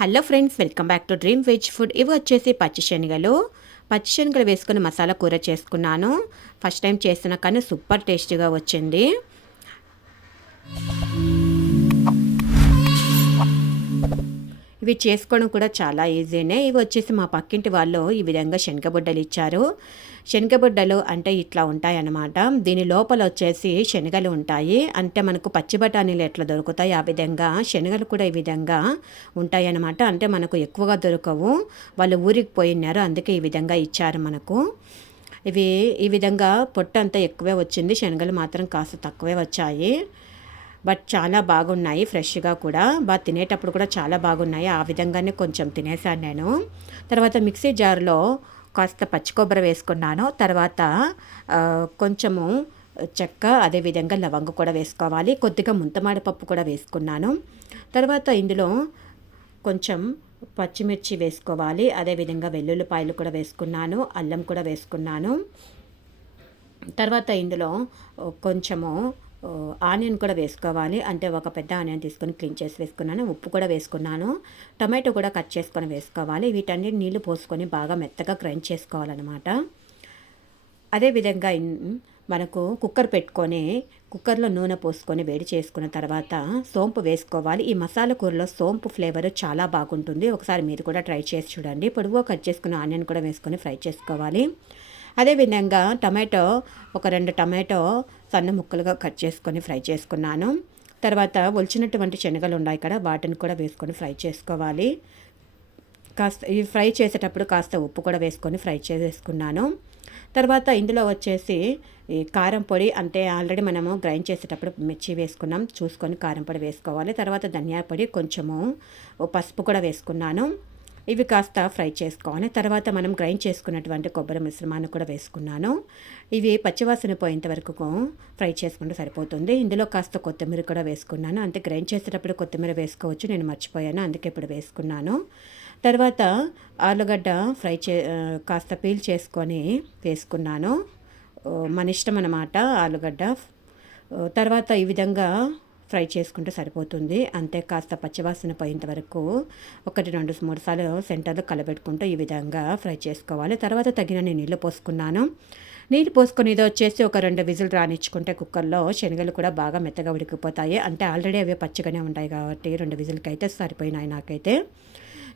Hello friends, welcome back to dream veg food. ఇవి వచ్చేసి పచ్చి శనగలు వేసుకుని మసాలా కూర చేసుకున్నాను. ఫస్ట్ టైం చేస్తున్నా కానీ సూపర్ టేస్టీగా వచ్చింది. ఇవి చేసుకోవడం కూడా చాలా ఈజీనే. ఇవి వచ్చేసి మా పక్కింటి వాళ్ళు ఈ విధంగా శనగబుడ్డలు ఇచ్చారు. శనగబుడ్డలు అంటే ఇట్లా ఉంటాయన్నమాట. దీని లోపల వచ్చేసి శనగలు ఉంటాయి. అంటే మనకు పచ్చి బఠానీలు ఎట్లా దొరుకుతాయి ఆ విధంగా శనగలు కూడా ఈ విధంగా ఉంటాయన్నమాట. అంటే మనకు ఎక్కువగా దొరకవు. వాళ్ళు ఊరికి పోయినారు, అందుకే ఈ విధంగా ఇచ్చారు మనకు. ఇవి ఈ విధంగా పొట్టు అంతా ఎక్కువే వచ్చింది, శనగలు మాత్రం కాస్త తక్కువే వచ్చాయి. బట్ చాలా బాగున్నాయి, ఫ్రెష్గా కూడా బాగా తినేటప్పుడు కూడా చాలా బాగున్నాయి. ఆ విధంగానే కొంచెం తినేసాను నేను. తర్వాత మిక్సీ జార్లో కాస్త పచ్చి కొబ్బరి వేసుకున్నాను. తర్వాత కొంచెము చెక్క, అదేవిధంగా లవంగ కూడా వేసుకోవాలి. కొద్దిగా ముంతమాడి పప్పు కూడా వేసుకున్నాను. తర్వాత ఇందులో కొంచెం పచ్చిమిర్చి వేసుకోవాలి. అదేవిధంగా వెల్లుల్లిపాయలు కూడా వేసుకున్నాను, అల్లం కూడా వేసుకున్నాను. తర్వాత ఇందులో కొంచెము ఆనియన్ కూడా వేసుకోవాలి. అంటే ఒక పెద్ద ఆనియన్ తీసుకొని క్లీన్ చేసి వేసుకున్నాను. ఉప్పు కూడా వేసుకున్నాను. టొమాటో కూడా కట్ చేసుకొని వేసుకోవాలి. వీటన్ని నీళ్లు పోసుకొని బాగా మెత్తగా గ్రైండ్ చేసుకోవాలన్నమాట. అదేవిధంగా మనకు కుక్కర్ పెట్టుకొని కుక్కర్లో నూనె పోసుకొని వేడి చేసుకున్న తర్వాత సోంపు వేసుకోవాలి. ఈ మసాలా కూరలో సోంపు ఫ్లేవర్ చాలా బాగుంటుంది. ఒకసారి మీరు కూడా ట్రై చేసి చూడండి. పొడుగుగా కట్ చేసుకున్న ఆనియన్ కూడా వేసుకొని ఫ్రై చేసుకోవాలి. అదేవిధంగా ఒక 2 టమాటో సన్న ముక్కలుగా కట్ చేసుకొని ఫ్రై చేసుకున్నాను. తర్వాత ఒలిచినటువంటి శనగలు ఉన్నాయి కదా, వాటిని కూడా వేసుకొని ఫ్రై చేసుకోవాలి. ఇవి ఫ్రై చేసేటప్పుడు కాస్త ఉప్పు కూడా వేసుకొని ఫ్రై చేసేసుకున్నాను. తర్వాత ఇందులో వచ్చేసి ఈ కారం పొడి, అంటే ఆల్రెడీ మనము గ్రైండ్ చేసేటప్పుడు మిర్చి వేసుకున్నాం, చూసుకొని కారం పొడి వేసుకోవాలి. తర్వాత ధనియా పొడి, కొంచెము పసుపు కూడా వేసుకున్నాను. ఇవి కాస్త ఫ్రై చేసుకోవాలి. తర్వాత మనం గ్రైండ్ చేసుకున్నటువంటి కొబ్బరి మిశ్రమాన్ని కూడా వేసుకున్నాను. ఇవి పచ్చివాసన పోయేంత వరకు ఫ్రై చేసుకుంటే సరిపోతుంది. ఇందులో కాస్త కొత్తిమీర కూడా వేసుకున్నాను. అంటే గ్రైండ్ చేసేటప్పుడు కొత్తిమీర వేసుకోవచ్చు, నేను మర్చిపోయాను, అందుకే ఇప్పుడు వేసుకున్నాను. తర్వాత ఆలుగడ్డ కాస్త పీల్ చేసుకొని వేసుకున్నాను. మన ఇష్టం అన్నమాట ఆలుగడ్డ. తర్వాత ఈ విధంగా ఫ్రై చేసుకుంటే సరిపోతుంది. అంతే, కాస్త పచ్చివాసన పోయేంత వరకు 1-2-3 సార్లు సెంటర్లో కలబెట్టుకుంటూ ఈ విధంగా ఫ్రై చేసుకోవాలి. తర్వాత తగినన్ని నీళ్ళు పోసుకున్నాను. నీళ్ళు పోసుకొని ఇది వచ్చేసి ఒక 2 విజిల్ రానిచ్చుకుంటే కుక్కర్లో శనగలు కూడా బాగా మెత్తగా ఉడికిపోతాయి. అంటే ఆల్రెడీ అవి పచ్చిగానే ఉంటాయి కాబట్టి 2 విజిల్కి అయితే సరిపోయినాయి నాకైతే.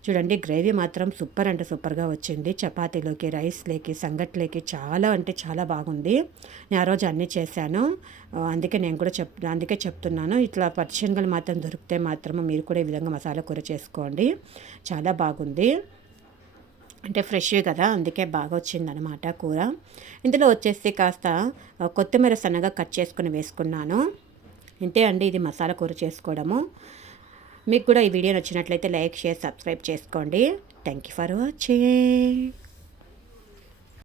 చూడండి, గ్రేవీ మాత్రం సూపర్ అంటే సూపర్గా వచ్చింది. చపాతీలోకి, రైస్లోకి, సంగట్లోకి చాలా అంటే చాలా బాగుంది. నేను ఆ రోజు అన్నీ చేశాను, అందుకే చెప్తున్నాను. ఇట్లా పచ్చిశనగలు మాత్రం దొరికితే మాత్రం మీరు కూడా ఈ విధంగా మసాలా కూర చేసుకోండి, చాలా బాగుంది. అంటే ఫ్రెష్ కదా, అందుకే బాగా వచ్చిందనమాట కూర. ఇందులో వచ్చేసి కాస్త కొత్తిమీర సన్నగా కట్ చేసుకుని వేసుకున్నాను. ఇంతే అండి, ఇది మసాలా కూర చేసుకోవడము. మీకు కూడా ఈ వీడియో నచ్చినట్లయితే లైక్, షేర్, సబ్స్క్రైబ్ చేసుకోండి. Thank you for watching.